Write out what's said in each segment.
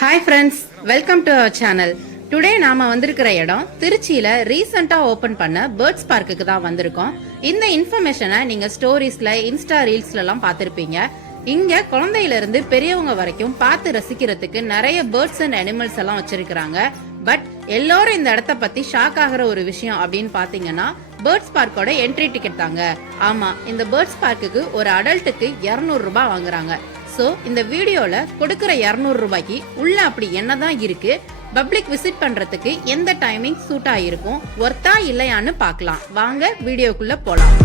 Hi friends welcome to our channel today நாம வந்திருக்கிற இடம் திருச்சியில ரீசெண்டா ஓபன் பண்ண பேர்ட்ஸ் பார்க்குக்கு தான் வந்திருக்கோம். இந்த இன்ஃபர்மேஷனை நீங்க ஸ்டோரிஸ்ல இன்ஸ்டா ரீல்ஸ்ல எல்லாம் பார்த்திருப்பீங்க. இங்க குழந்தையில இருந்து பெரியவங்க வரைக்கும் பார்த்து ரசிக்கிறதுக்கு நிறைய பேர்ட்ஸ் அண்ட் அனிமல்ஸ் எல்லாம் வச்சிருக்காங்க பட் எல்லாரும் இந்த இடத்த பத்தி ஷாக் ஆகிற ஒரு விஷயம் அப்படின்னு பாத்தீங்கன்னா பேர்ட்ஸ் பார்க்கோட என்ட்ரி டிக்கெட் தாங்க. ஆமா இந்த பேர்ட்ஸ் பார்க்குக்கு ஒரு அடல்ட்டுக்கு 200 ரூபாய் வாங்குறாங்க. ஸோ இந்த வீடியோவில் கொடுக்குற இரநூறு ரூபாய்க்கு உள்ள அப்படி என்னதான் இருக்கு? பப்ளிக் விசிட் பண்றதுக்கு எந்த டைமிங் சூட் ஆயிருக்கும்? ஒர்த்தா இல்லையான்னு பார்க்கலாம். வாங்க வீடியோக்குள்ள போலாம்.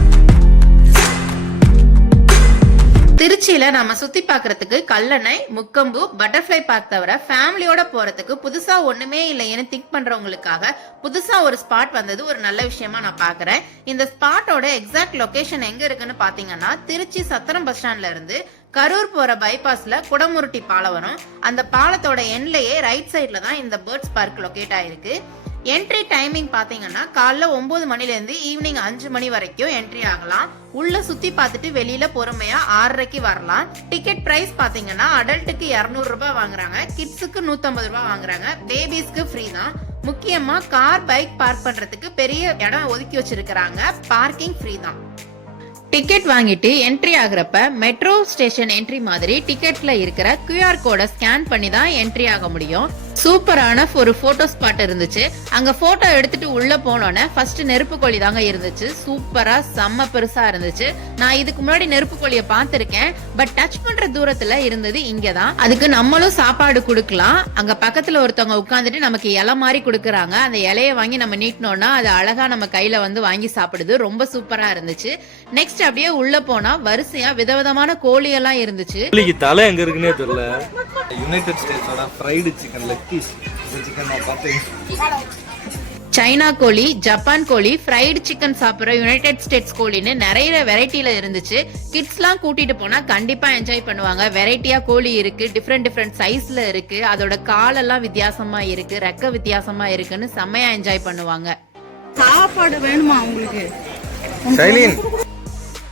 திருச்சியில நாம சுத்தி பாக்குறதுக்கு கல்லணை முக்கம்பு பட்டர்ஃப்ளை பார்க் தவிர ஃபேமிலியோட போறதுக்கு புதுசா ஒண்ணுமே இல்லைன்னு திங்க் பண்றவங்களுக்காக புதுசா ஒரு ஸ்பாட் வந்தது ஒரு நல்ல விஷயமா நான் பாக்குறேன் இந்த ஸ்பாட்டோட எக்ஸாக்ட் லொகேஷன் எங்க இருக்குன்னு பாத்தீங்கன்னா திருச்சி சத்திரம் பஸ் ஸ்டாண்ட்ல இருந்து கரூர் போகிற பைபாஸில் குடமுருட்டி பாலம் வரும் அந்த பாலத்தோட எண்ட்லேயே ரைட் சைடில் தான் இந்த பேர்ட்ஸ் பார்க் லொக்கேட் ஆகிருக்கு என்ட்ரி டைமிங் பார்த்தீங்கன்னா காலைல ஒம்பது மணிலேருந்து ஈவினிங் அஞ்சு மணி வரைக்கும் என்ட்ரி ஆகலாம். உள்ள சுற்றி பார்த்துட்டு வெளியில் பொறுமையாக ஆறரைக்கு வரலாம். டிக்கெட் ப்ரைஸ் பார்த்தீங்கன்னா அடல்ட்டுக்கு இரநூறுபா வாங்குறாங்க. கிட்ஸுக்கு 150 ரூபாய் வாங்குறாங்க. பேபிஸ்க்கு ஃப்ரீ தான். முக்கியமாக கார் பைக் பார்க் பண்ணுறதுக்கு பெரிய இடம் ஒதுக்கி வச்சிருக்காங்க பார்க்கிங் ஃப்ரீ தான். டிக்கெட் வாங்கிட்டு என்ட்ரி ஆகுறப்ப மெட்ரோ ஸ்டேஷன் என்ட்ரி மாதிரி டிக்கெட்ல இருக்கிற கியூஆர் கோடை ஸ்கேன் பண்ணி தான் என்ட்ரி ஆக முடியும். சூப்பரான ஒரு போட்டோ ஸ்பாட் இருந்துச்சு. அங்க போட்டோ எடுத்துட்டு உள்ள போனோன்னே ஃபர்ஸ்ட் நெருப்பு கோழி தாங்க இருந்துச்சு. சூப்பரா செம்ம பெருசா இருந்துச்சு. நான் இதுக்கு முன்னாடி நெருப்பு கோழியை பார்த்திருக்கேன். பட் டச் பண்ற தூரத்துல இருந்தது இங்கதான். அதுக்கு நம்மளும் சாப்பாடு கொடுக்கலாம். அங்க பக்கத்துல ஒருத்தவங்க உட்காந்துட்டு நமக்கு இலை மாதிரி கொடுக்குறாங்க. அந்த இலைய வாங்கி நம்ம நீட்டினோம்னா அது அழகா நம்ம கையில வந்து வாங்கி சாப்பிடுது. ரொம்ப சூப்பரா இருந்துச்சு. நெக்ஸ்ட் அப்படியே உள்ள போனா வரிசையா விதவிதமான கோழி எல்லாம் இருந்துச்சு. கோழிக்கு தலை எங்க இருக்குன்னே தெரியல. United ஸ்டேட்ஸோட fried chicken leg piece chicken நான் பார்த்தேன். சைனா கோழி ஜப்பான் கோழி ஃப்ரைடு சிக்கன் சாப்பிடுற யுனைடெட் ஸ்டேட்ஸ் கோழின்னு நிறைய வெரைட்டில இருந்துச்சு. கிட்ஸ்லாம் கூட்டிட்டு போனா கண்டிப்பா என்ஜாய் பண்ணுவாங்க. வெரைட்டியா கோழி இருக்கு டிஃப்ரெண்ட் டிஃப்ரெண்ட் சைஸ்ல இருக்கு. அதோட காலெல்லாம் வித்தியாசமா இருக்கு ரெக்க வித்தியாசமா இருக்குன்னு செம்மையா என்ஜாய் பண்ணுவாங்க. சாப்பாடு வேணுமா உங்களுக்கு?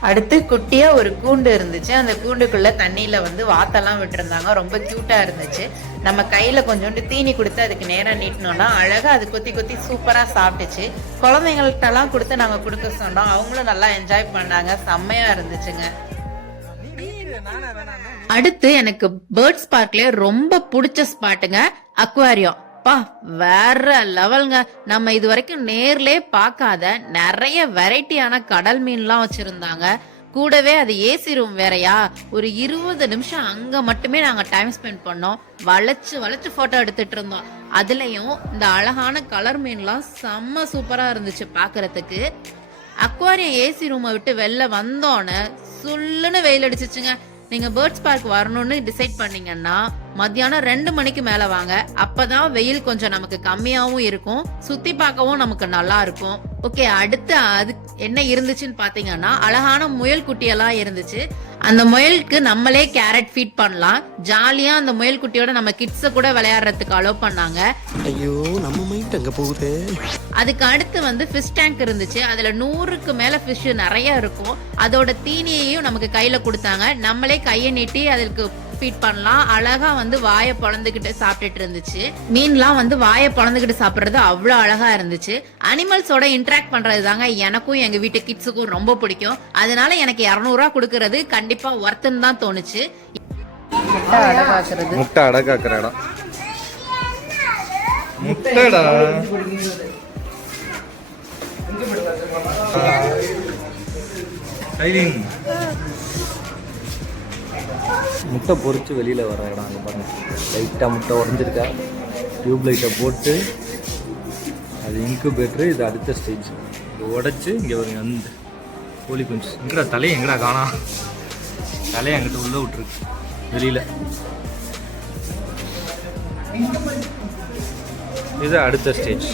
அடுத்து குட்டியா ஒரு கூண்டு இருந்துச்சு. அந்த கூண்டுக்குள்ள தண்ணியில வந்து வாத்தெல்லாம் விட்டுருந்தாங்க. ரொம்ப கியூட்டா இருந்துச்சு. நம்ம கையில கொஞ்சோண்டு தீனி கொடுத்து அதுக்கு நேரா நீட்டினோம்னா அழகா அது கொத்தி கொத்தி சூப்பரா சாப்பிட்டுச்சு. குழந்தைங்கள்ட்ட எல்லாம் கொடுத்து நாங்க கொடுக்க சொன்னோம். அவங்களும் நல்லா என்ஜாய் பண்ணாங்க. செம்மையா இருந்துச்சுங்க. அடுத்து எனக்கு பேர்ட்ஸ் பார்க்லயே ரொம்ப பிடிச்ச ஸ்பாட்டுங்க அக்வாரியம் அப்பா வேற லெவலுங்க. நம்ம இது வரைக்கும் நேர்லே பார்க்காத நிறைய வெரைட்டியான கடல் மீன்லாம் வச்சிருந்தாங்க. கூடவே அது ஏசி ரூம் வேறையா? ஒரு இருபது நிமிஷம் அங்க மட்டுமே நாங்க டைம் ஸ்பெண்ட் பண்ணோம். வளைச்சு வளைச்சு போட்டோ எடுத்துட்டு இருந்தோம். அதுலயும் இந்த அழகான கலர் மீன்லாம் செம்ம சூப்பரா இருந்துச்சு பார்க்கிறதுக்கு அக்வாரியம் ஏசி ரூமை விட்டு வெளில வந்தோன்னே சுல்லுன்னு வெயில் அடிச்சிச்சுங்க. நீங்க பேர்ட்ஸ் பார்க் வரணும்னு டிசைட் பண்ணீங்கன்னா மத்தியானம் ரெண்டு மணிக்கு மேல வாங்க. அப்பதான் வெயில் கொஞ்சம் நமக்கு கம்மியாவும் இருக்கும். சுத்தி பார்க்கவும் நமக்கு நல்லா இருக்கும். ஓகே அடுத்து அது என்ன இருந்துச்சுன்னு பாத்தீங்கன்னா அழகான முயல் குட்டியெல்லாம் இருந்துச்சு. அந்த முயலுக்கு நம்மளே கேரட் ஃபீட் பண்ணலாம். ஜாலியா அந்த முயல் குட்டியோட நம்ம கிட்ஸ கூட விளையாடுறதுக்கு அலோவ் பண்ணாங்க. ஐயோ நம்ம மைண்ட் அங்க போகுது? அதுக்கு அடுத்து வந்து ஃபிஷ் டேங்க் இருந்துச்சு. அதுல நூறுக்கு மேல ஃபிஷ் நிறைய இருக்கும். அதோட தீனியையும் நமக்கு கையில கொடுத்தாங்க. நம்மளே கையை நீட்டி அதுக்கு ஃபீட் பண்ணலாம். அழகா வந்து வாயை பொழந்துகிட்டு சாப்பிட்டுட்டு இருந்துச்சு. மீன்லாம் வந்து வாயை பொழந்துகிட்டு சாப்பிடுறது அவ்வளோ அழகா இருந்துச்சு. அனிமல்ஸோட இன்டராக்ட் பண்றது தாங்க எனக்கும் எங்க வீட்டு கிட்ஸுக்கும் ரொம்ப பிடிக்கும். அதனால எனக்கு இரநூறுவா கொடுக்கறது கண்டிப்பா ஒர்த்துன்னு தான் தோணுச்சு. முட்டை அடக்காக்குற இடம். முட்டைடா. ஷைலின் முட்டை பொறிச்சு வெளியில் வர இடம் அங்கே பாருங்கள் லைட்டாக முட்டை உடஞ்சிருக்கா. டியூப் லைட்டை போட்டு அது இன்குபேட்ரு இது அடுத்த ஸ்டேஜ் உடச்சி இங்கே இங்க வருங்க அந்த கோழி குஞ்சு. எங்கடா தலையை எங்கடா காணா? தலையை அங்கிட்ட உள்ளே விட்டுருக்கு வெளியில். இது அடுத்த ஸ்டேஜ்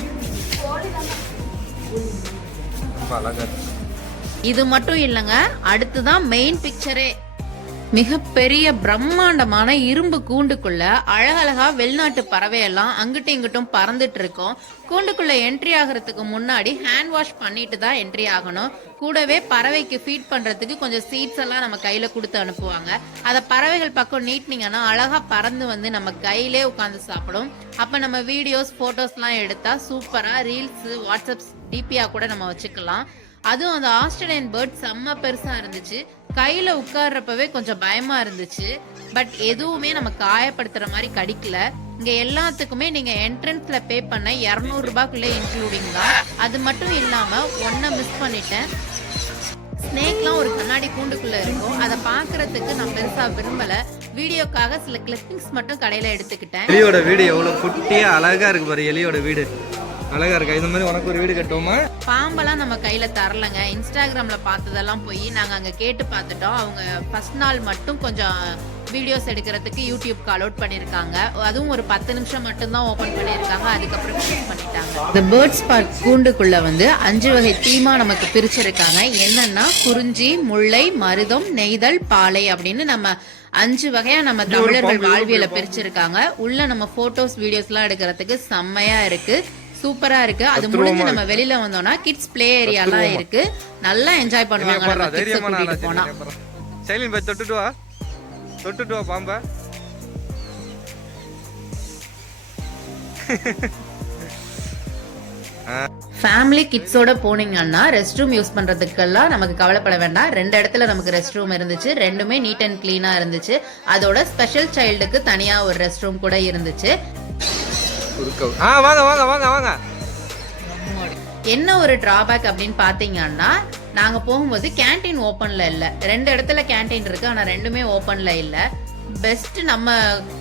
ரொம்ப அழகா இது மட்டும் இல்லைங்க அடுத்துதான் மெயின் பிக்சரே மிகப்பெரிய பிரம்மாண்டமான இரும்பு கூண்டுக்குள்ள அழகழகா வெளிநாட்டு பறவை எல்லாம் அங்கிட்டும் இங்கிட்டும் பறந்துட்டு இருக்கோம். கூண்டுக்குள்ள என்ட்ரி ஆகிறதுக்கு முன்னாடி ஹேண்ட் வாஷ் பண்ணிட்டு தான் என்ட்ரி ஆகணும். கூடவே பறவைக்கு ஃபீட் பண்றதுக்கு கொஞ்சம் சீட்ஸ் எல்லாம் நம்ம கையில கொடுத்து அனுப்புவாங்க. அதை பறவைகள் பக்கம் நீட்டினீங்கன்னா அழகா பறந்து வந்து நம்ம கையிலே உட்காந்து சாப்பிடும். அப்ப நம்ம வீடியோஸ் போட்டோஸ்லாம் எடுத்தா சூப்பரா ரீல்ஸ் வாட்ஸ்அப் டிபியா கூட நம்ம வச்சுக்கலாம். அதுவும் அந்த ஆஸ்திரேலியன் பேர்ட் செம்ம பெருசா இருந்துச்சு. கையில உட்கார்றப்பவே கொஞ்சம் பயமா இருந்துச்சு. பட் எதுவுமே நம்ம காயப்படுத்துற மாதிரி கடிக்கல. இங்க எல்லாத்துக்குமே நீங்க என்ட்ரன்ஸ்ல பே பண்ண 200 ரூபாய்க்குள்ள இன்க்ளூடிங் தான். அது மட்டும் இல்லாம ஒன்ன மிஸ் பண்ணிட்டேன். ஸ்னேக்லாம் ஒரு கண்ணாடி கூண்டுக்குள்ள இருக்கும். அதை பார்க்குறதுக்கு நான் பெருசா விரும்பல. வீடியோக்காக சில கிளிப்பிங்ஸ் மட்டும் கடையில எடுத்துக்கிட்டேன். எலியோட வீடு எவ்வளோ குட்டியாக அழகாக இருக்கு பாரு எலியோட வீடு. அழகா இருக்கா? இந்த மாதிரி உனக்கு ஒரு வீடு கட்டுவோமா? பாம்பெல்லாம் நம்ம கையில தரலங்க. இன்ஸ்டாகிராம்ல பார்த்ததெல்லாம் போய் நாங்க அங்க கேட்டு பார்த்துட்டோம். அவங்க ஃபர்ஸ்ட் நாள் மட்டும் கொஞ்சம் வீடியோஸ் எடுக்கிறதுக்கு யூடியூப்க்கு அலோட் பண்ணியிருக்காங்க. அதுவும் ஒரு பத்து நிமிஷம் மட்டும்தான் ஓபன் பண்ணியிருக்காங்க. அதுக்கப்புறம் க்ளோஸ் பண்ணிட்டாங்க. இந்த பேர்ட்ஸ் பார்க் கூண்டுக்குள்ள வந்து அஞ்சு வகை தீமா நமக்கு பிரிச்சிருக்காங்க. என்னன்னா குறிஞ்சி முல்லை மருதம் நெய்தல் பாலை அப்படின்னு நம்ம அஞ்சு வகையா நம்ம தமிழர்கள் வாழ்வியல பிரிச்சிருக்காங்க. உள்ள நம்ம போட்டோஸ் வீடியோஸ் எல்லாம் எடுக்கிறதுக்கு செம்மையா இருக்கு. சூப்பரா இருக்கு. அது முடிஞ்சு நம்ம வெளியில வந்தோம்னா கிட்ஸ் பிளே ஏரியாலாம் இருக்கு. நல்லா என்ஜாய் பண்ணுவாங்க நம்ம kids அ கூட்டிட்டு போனா. சைலின் போய் தொட்டுட்டு வா. தொட்டுட்டு வா பாம்ப. ஃபேமிலி கிட்ஸோட போனீங்கன்னா ரெஸ்ட் ரூம் யூஸ் பண்றதுக்கெல்லாம் நமக்கு கவலைப்பட வேண்டாம். ரெண்டு இடத்துல நமக்கு ரெஸ்ட் ரூம் இருந்துச்சு. ரெண்டுமே நீட் அண்ட் கிளீனா இருந்துச்சு. அதோட ஸ்பெஷல் சைல்டுக்கு தனியா ஒரு ரெஸ்ட் ரூம் கூட இருந்துச்சு. ஆ வாங்க வாங்க வாங்க வாங்க. என்ன ஒரு டிராபேக் அப்படின்னு பார்த்தீங்கன்னா நாங்கள் போகும்போது கேண்டீன் ஓப்பனில் இல்லை. ரெண்டு இடத்துல கேண்டீன் இருக்குது ஆனால் ரெண்டுமே ஓப்பனில் இல்லை. பெஸ்ட் நம்ம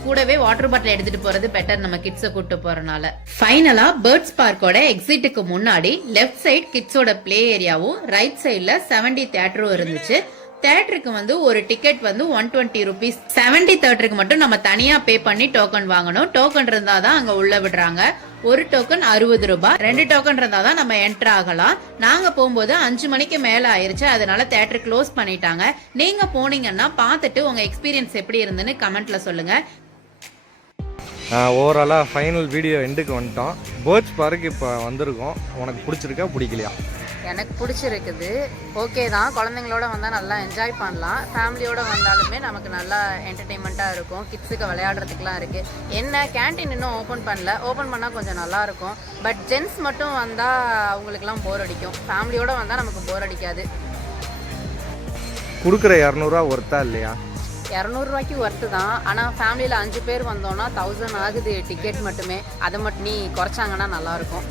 கூடவே வாட்டர் பாட்டில் எடுத்துட்டு போறது பெட்டர் நம்ம கிட்ஸை கூப்பிட்டு போறனால. ஃபைனலா பேர்ட்ஸ் பார்க்கோட எக்ஸிட்டுக்கு முன்னாடி லெஃப்ட் சைடு கிட்ஸோட ப்ளே ஏரியாவும் ரைட் சைடில் செவன்டி தேட்டரும் இருந்துச்சு. தேட்டருக்கு வந்து ஒரு டிக்கெட் வந்து ஒன் டுவெண்ட்டி ருபீஸ் செவன்டி தேட்டருக்கு மட்டும் நம்ம தனியா பே பண்ணி டோக்கன் வாங்கணும். டோக்கன் இருந்தா தான் அங்க உள்ள விடுறாங்க. ஒரு டோக்கன் அறுபது ரூபாய் ரெண்டு டோக்கன் இருந்தா தான் நம்ம என்டர் ஆகலாம். நாங்க போகும்போது அஞ்சு மணிக்கு மேல ஆயிருச்சு. அதனால தேட்டர் க்ளோஸ் பண்ணிட்டாங்க. நீங்க போனீங்கன்னா பார்த்துட்டு உங்க எக்ஸ்பீரியன்ஸ் எப்படி இருந்துன்னு கமெண்ட்ல சொல்லுங்க. ஓவராலாக ஃபைனல் வீடியோ எண்டுக்கு வந்துட்டோம். போர்ச் பார்க் இப்போ வந்திருக்கோம். உனக்கு பிடிச்சிருக்கா பிடிக்கலையா? எனக்கு பிடிச்சிருக்குது. ஓகே தான். குழந்தைங்களோட வந்தால் நல்லா என்ஜாய் பண்ணலாம். ஃபேமிலியோட வந்தாலுமே நமக்கு நல்லா என்டர்டெயின்மெண்ட்டாக இருக்கும். கிட்ஸுக்கு விளையாடுறதுக்குலாம் இருக்குது என்ன? கேண்டீன் இன்னும் ஓப்பன் பண்ணல. ஓப்பன் பண்ணால் கொஞ்சம் நல்லா இருக்கும். பட் ஜென்ட்ஸ் மட்டும் வந்தால் அவங்களுக்குலாம் போர் அடிக்கும். ஃபேமிலியோட வந்தால் நமக்கு போர் அடிக்காது. கொடுக்குற இரநூறுவா ஒர்த்தா இல்லையா? இரநூறுவாய்க்கு ஒர்த்து தான். ஆனால் ஃபேமிலியில் அஞ்சு பேர் வந்தோன்னா தௌசண்ட் ஆகுது டிக்கெட் மட்டுமே. அதை மட்டும் நீ குறைச்சாங்கன்னா நல்லாயிருக்கும்